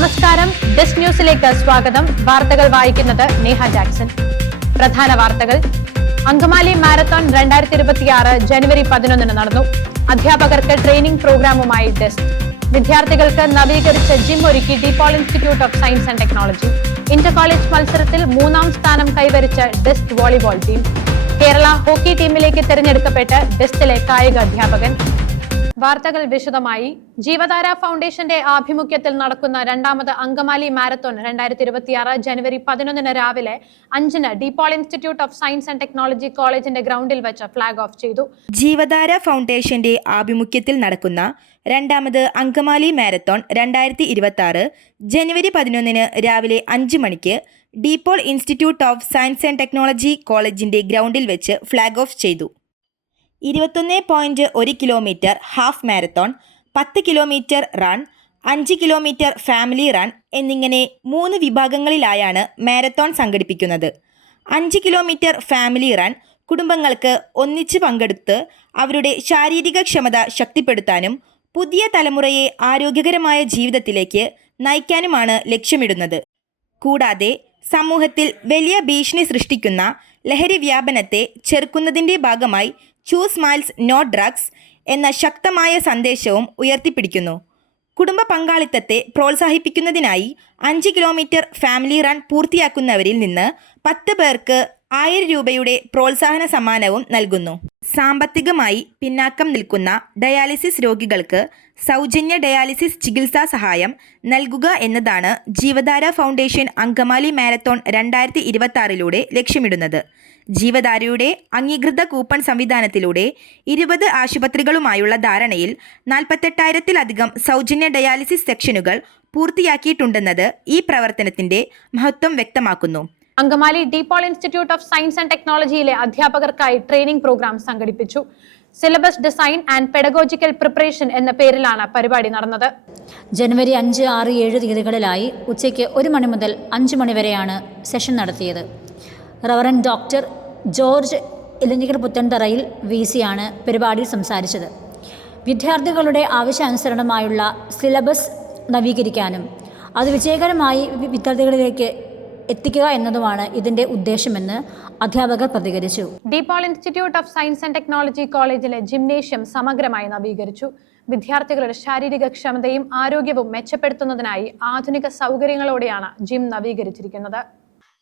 നമസ്കാരം. ഡെസ്ക് ന്യൂസിലേക്ക് സ്വാഗതം. വാർത്തകൾ വായിക്കുന്നത് നേഹ ജാക്സൺ. പ്രധാന വാർത്തകൾ. അങ്കമാലി മാരത്തോൺ 2026 ജനുവരി 11 നടന്നു. അധ്യാപകർക്ക് ട്രെയിനിംഗ് പ്രോഗ്രാമുമായി ഡെസ്ക്. വിദ്യാർത്ഥികൾക്ക് നവീകരിച്ച ജിം ഒരുക്കി De Paul institute of science and technology. Inter college മത്സരത്തിൽ 3ാം സ്ഥാനം കൈവരിച്ച desk volleyball team. Kerala hockey ടീമിലേക്ക് തെരഞ്ഞെടുക്കപ്പെട്ട ഡെസ്റ്റിലെ കായിക അധ്യാപകൻ. വാർത്തകൾ വിശദമായി. ജീവധാര ഫൗണ്ടേഷന്റെ ആഭിമുഖ്യത്തിൽ നടക്കുന്ന 2ാമത് അങ്കമാലി മാരത്തോൺ 2026 ജനുവരി 11 രാവിലെ 5 De Paul institute of science and technology കോളേജിന്റെ ഗ്രൗണ്ടിൽ വെച്ച് ഫ്ളാഗ് ഓഫ് ചെയ്തു. ജീവധാര ഫൗണ്ടേഷന്റെ ആഭിമുഖ്യത്തിൽ നടക്കുന്ന 2ാമത് അങ്കമാലി മാരത്തോൺ 2026 ജനുവരി 11 രാവിലെ 5 മണിക്ക് De Paul institute of science and technology കോളേജിന്റെ ഗ്രൗണ്ടിൽ വെച്ച് ഫ്ളാഗ് ഓഫ് ചെയ്തു. 21.1 kilometre half marathon, 10 kilometre run, 5 kilometre family run എന്നിങ്ങനെ 3 വിഭാഗങ്ങളിലായാണ് മാരത്തോൺ സംഘടിപ്പിക്കുന്നത്. 5 കിലോമീറ്റർ ഫാമിലി റൺ കുടുംബങ്ങൾക്ക് ഒന്നിച്ച് പങ്കെടുത്ത് അവരുടെ ശാരീരിക ക്ഷമത ശക്തിപ്പെടുത്താനും പുതിയ തലമുറയെ ആരോഗ്യകരമായ ജീവിതത്തിലേക്ക് നയിക്കാനുമാണ് ലക്ഷ്യമിടുന്നത്. കൂടാതെ സമൂഹത്തിൽ വലിയ ഭീഷണി സൃഷ്ടിക്കുന്ന ലഹരി വ്യാപനത്തെ ചെറുക്കുന്നതിൻ്റെ ഭാഗമായി ചൂസ് സ്മൈൽസ് നോ ഡ്രഗ്സ് എന്ന ശക്തമായ സന്ദേശവും ഉയർത്തിപ്പിടിക്കുന്നു. കുടുംബ പങ്കാളിത്തത്തെ പ്രോത്സാഹിപ്പിക്കുന്നതിനായി 5 കിലോമീറ്റർ ഫാമിലി റൺ പൂർത്തിയാക്കുന്നവരിൽ നിന്ന് 10 പേർക്ക് 1000 രൂപയുടെ പ്രോത്സാഹന സമ്മാനവും നൽകുന്നു. സാമ്പത്തികമായി പിന്നാക്കം നിൽക്കുന്ന ഡയാലിസിസ് രോഗികൾക്ക് സൗജന്യ ഡയാലിസിസ് ചികിത്സാ സഹായം നൽകുക എന്നതാണ് ജീവധാര ഫൗണ്ടേഷൻ അങ്കമാലി മാരത്തോൺ 2026 ലക്ഷ്യമിടുന്നത്. ജീവധാരയുടെ അംഗീകൃത കൂപ്പൺ സംവിധാനത്തിലൂടെ 20 ആശുപത്രികളുമായുള്ള ധാരണയിൽ 48,000-ലധികം സൗജന്യ ഡയാലിസിസ് സെക്ഷനുകൾ പൂർത്തിയാക്കിയിട്ടുണ്ടെന്നത് ഈ പ്രവർത്തനത്തിന്റെ മഹത്വം വ്യക്തമാക്കുന്നു. Angamaly DePaul institute of science and ടെക്നോളജിയിലെ അധ്യാപകർക്കായി ട്രെയിനിംഗ് പ്രോഗ്രാം സംഘടിപ്പിച്ചു. Syllabus design and pedagogical preparation എന്ന പേരിലാണ് പരിപാടി നടന്നത്. ജനുവരി 5, 6, 7 തീയതികളിലായി ഉച്ചയ്ക്ക് 1 മണി മുതൽ 5 മണി വരെയാണ് സെഷൻ നടത്തിയത്. Reverend doctor George Elanjikkal Puthentharayil VC ആണ് പരിപാടിയിൽ സംസാരിച്ചത്. വിദ്യാർത്ഥികളുടെ ആവശ്യാനുസരണമായുള്ള സിലബസ് നവീകരിക്കാനും അത് വിജയകരമായി വിദ്യാർത്ഥികളിലേക്ക് എത്തിക്കുക എന്നതുമാണ് ഇതിന്റെ ഉദ്ദേശമെന്ന് അധ്യാപകർ പ്രതികരിച്ചു. DePaul institute of science and technology കോളേജിലെ ജിംനേഷ്യം സമഗ്രമായി നവീകരിച്ചു. വിദ്യാർത്ഥികളുടെ ശാരീരിക ക്ഷമതയും ആരോഗ്യവും മെച്ചപ്പെടുത്തുന്നതിനായി ആധുനിക സൗകര്യങ്ങളോടെയാണ് ജിം നവീകരിച്ചിരിക്കുന്നത്.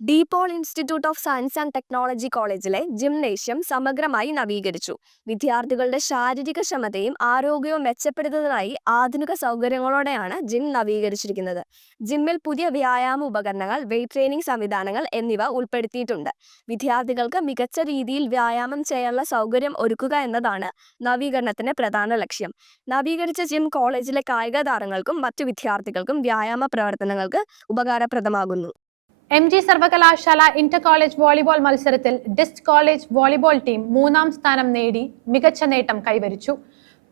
DePaul institute of science and technology കോളേജിലെ ജിംനേഷ്യം സമഗ്രമായി നവീകരിച്ചു. വിദ്യാർത്ഥികളുടെ ശാരീരിക ക്ഷമതയും ആരോഗ്യവും മെച്ചപ്പെടുത്തുന്നതിനായി ആധുനിക സൗകര്യങ്ങളോടെയാണ് ജിം നവീകരിച്ചിരിക്കുന്നത്. ജിമ്മിൽ പുതിയ വ്യായാമ ഉപകരണങ്ങൾ, വെയ്റ്റ് ട്രെയിനിങ് സംവിധാനങ്ങൾ എന്നിവ ഉൾപ്പെടുത്തിയിട്ടുണ്ട്. വിദ്യാർത്ഥികൾക്ക് മികച്ച രീതിയിൽ വ്യായാമം ചെയ്യാനുള്ള സൗകര്യം ഒരുക്കുക എന്നതാണ് നവീകരണത്തിന്റെ പ്രധാന ലക്ഷ്യം. നവീകരിച്ച ജിം കോളേജിലെ കായിക താരങ്ങൾക്കും മറ്റു വിദ്യാർത്ഥികൾക്കും വ്യായാമ പ്രവർത്തനങ്ങൾക്ക് ഉപകാരപ്രദമാകുന്നു. MG സർവകലാശാല ഇന്റർ കോളേജ് വോളിബോൾ മത്സരത്തിൽ ഡിസ്റ്റ് കോളേജ് വോളിബോൾ ടീം 3ാം സ്ഥാനം നേടി മികച്ച നേട്ടം കൈവരിച്ചു.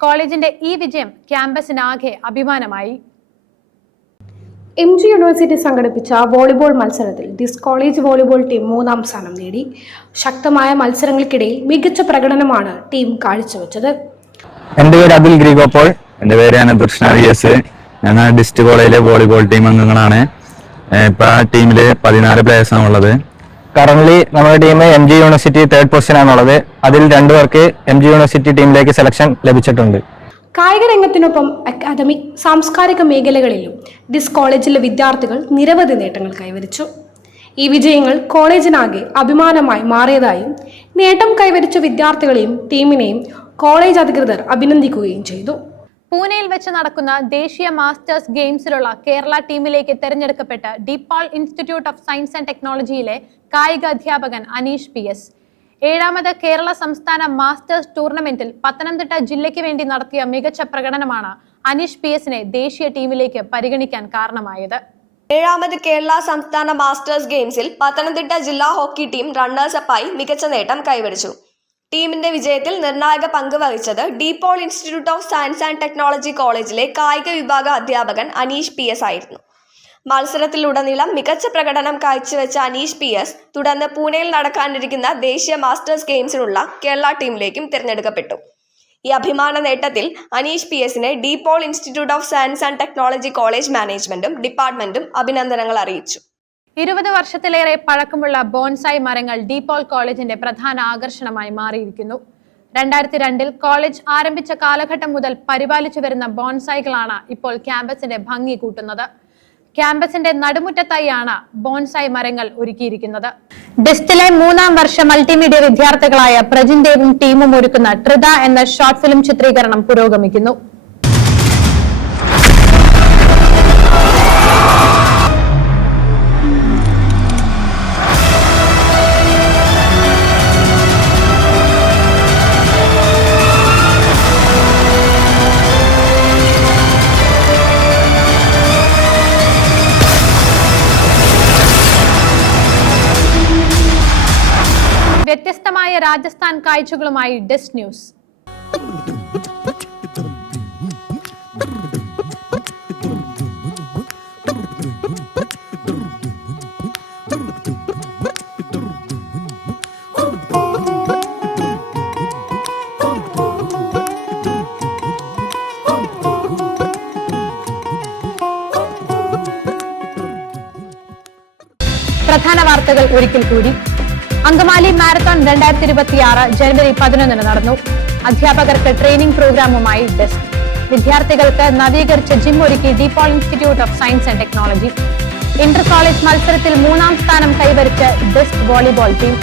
കോളേജിന്റെ ഈ വിജയം ക്യാമ്പസിനാകെ അഭിമാനമായി. MG യൂണിവേഴ്സിറ്റി സംഘടിപ്പിച്ച വോളിബോൾ മത്സരത്തിൽ ഡിസ്റ്റ് കോളേജ് വോളിബോൾ ടീം 3ാം സ്ഥാനം നേടി. ശക്തമായ മത്സരങ്ങൾക്കിടയിൽ മികച്ച പ്രകടനമാണ് ടീം കാഴ്ചവെച്ചത്. എൻ്റെ പേര് അബ്ദുൽ ഗ്രീഗോപ്പോൾ. എൻ്റെ പേര് അനന്തകൃഷ്ണ VS. ഞങ്ങൾ ഡിസ്റ്റ് കോളേജിലെ വോളിബോൾ ടീം അംഗങ്ങളാണ്. ഇപ്പൊ ടീമില് 14 പ്ലേയേഴ്സ് ആണുള്ളത്. കറന്റ് നമ്മുടെ team MG university 3rd position ആണുള്ളത്. അതിൽ 2 പേർക്ക് MG യൂണിവേഴ്സിറ്റി ടീമിലേക്ക് സെലക്ഷൻ ലഭിച്ചിട്ടുണ്ട്. കായിക രംഗത്തിനൊപ്പം അക്കാദമിക്, സാംസ്കാരിക മേഖലകളിലും ഡിസ്റ്റ് കോളേജിലെ വിദ്യാർത്ഥികൾ നിരവധി നേട്ടങ്ങൾ കൈവരിച്ചു. ഈ വിജയങ്ങൾ കോളേജിനാകെ അഭിമാനമായി മാറിയതായും നേട്ടം കൈവരിച്ച വിദ്യാർത്ഥികളെയും ടീമിനെയും കോളേജ് അധികൃതർ അഭിനന്ദിക്കുകയും ചെയ്തു. പൂനെയിൽ വെച്ച് നടക്കുന്ന ദേശീയ മാസ്റ്റേഴ്സ് ഗെയിംസിലുള്ള കേരള ടീമിലേക്ക് തെരഞ്ഞെടുക്കപ്പെട്ട DePaul institute of science and ടെക്നോളജിയിലെ കായിക അധ്യാപകൻ അനീഷ് PS 7ാമത് കേരള സംസ്ഥാന മാസ്റ്റേഴ്സ് ടൂർണമെന്റിൽ പത്തനംതിട്ട ജില്ലയ്ക്ക് വേണ്ടി നടത്തിയ മികച്ച പ്രകടനമാണ് അനീഷ് PS ദേശീയ ടീമിലേക്ക് പരിഗണിക്കാൻ കാരണമായത്. 7ാമത് കേരള സംസ്ഥാന മാസ്റ്റേഴ്സ് ഗെയിംസിൽ പത്തനംതിട്ട ജില്ലാ ഹോക്കി ടീം റണ്ണേഴ്സപ്പായി മികച്ച നേട്ടം കൈവരിച്ചു. ടീമിന്റെ വിജയത്തിൽ നിർണായക പങ്ക് വഹിച്ചത് De Paul institute of science and technology കോളേജിലെ കായിക വിഭാഗ അധ്യാപകൻ അനീഷ് PS ആയിരുന്നു. മത്സരത്തിലുടനീളം മികച്ച പ്രകടനം കാഴ്ചവെച്ച അനീഷ് PS തുടർന്ന് പൂനെയിൽ നടക്കാനിരിക്കുന്ന ദേശീയ മാസ്റ്റേഴ്സ് ഗെയിംസിനുള്ള കേരള ടീമിലേക്കും തിരഞ്ഞെടുക്കപ്പെട്ടു. ഈ അഭിമാന നേട്ടത്തിൽ അനീഷ് PS-നെ DPOL institute of science and technology college മാനേജ്മെന്റും ഡിപ്പാർട്ട്മെന്റും അഭിനന്ദനങ്ങൾ അറിയിച്ചു. 20 വർഷത്തിലേറെ പഴക്കമുള്ള ബോൺസായി മരങ്ങൾ DPOL കോളേജിന്റെ പ്രധാന ആകർഷണമായി മാറിയിരിക്കുന്നു. 2002-ൽ കോളേജ് ആരംഭിച്ച കാലഘട്ടം മുതൽ പരിപാലിച്ചു വരുന്ന ബോൺസായികളാണ് ഇപ്പോൾ ക്യാമ്പസിന്റെ ഭംഗി കൂട്ടുന്നത്. ക്യാമ്പസിന്റെ നടുമുറ്റത്തായാണ് ബോൺസായി മരങ്ങൾ ഒരുക്കിയിരിക്കുന്നത്. ഡിസ്റ്റിലെ 3ാം വർഷ മൾട്ടിമീഡിയ വിദ്യാർത്ഥികളായ പ്രജിൻദേവും ടീമും ഒരുക്കുന്ന ട്രിത എന്ന ഷോർട്ട് ഫിലിം ചിത്രീകരണം പുരോഗമിക്കുന്നു. വ്യത്യസ്തമായ രാജസ്ഥാൻ കാഴ്ചകളുമായി ഡിസ്റ്റ് ന്യൂസ്. പ്രധാന വാർത്തകൾ ഒരിക്കൽ കൂടി. അങ്കമാലി മാരത്തോൺ 2026 ജനുവരി 11 നടന്നു. അധ്യാപകർക്ക് ട്രെയിനിംഗ് പ്രോഗ്രാമുമായി ഡെസ്ക്. വിദ്യാർത്ഥികൾക്ക് നവീകരിച്ച ജിം ഒരുക്കി DPOL institute of science and technology. Inter college മത്സരത്തിൽ 3ാം സ്ഥാനം കൈവരിച്ച ഡിസ്റ്റ് വോളിബോൾ ടീം.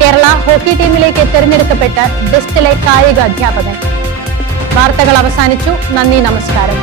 കേരള ഹോക്കി ടീമിലേക്ക് തിരഞ്ഞെടുക്കപ്പെട്ട ഡിസ്റ്റിലെ കായിക അധ്യാപകൻ. വാർത്തകൾ അവസാനിച്ചു. നന്ദി, നമസ്കാരം.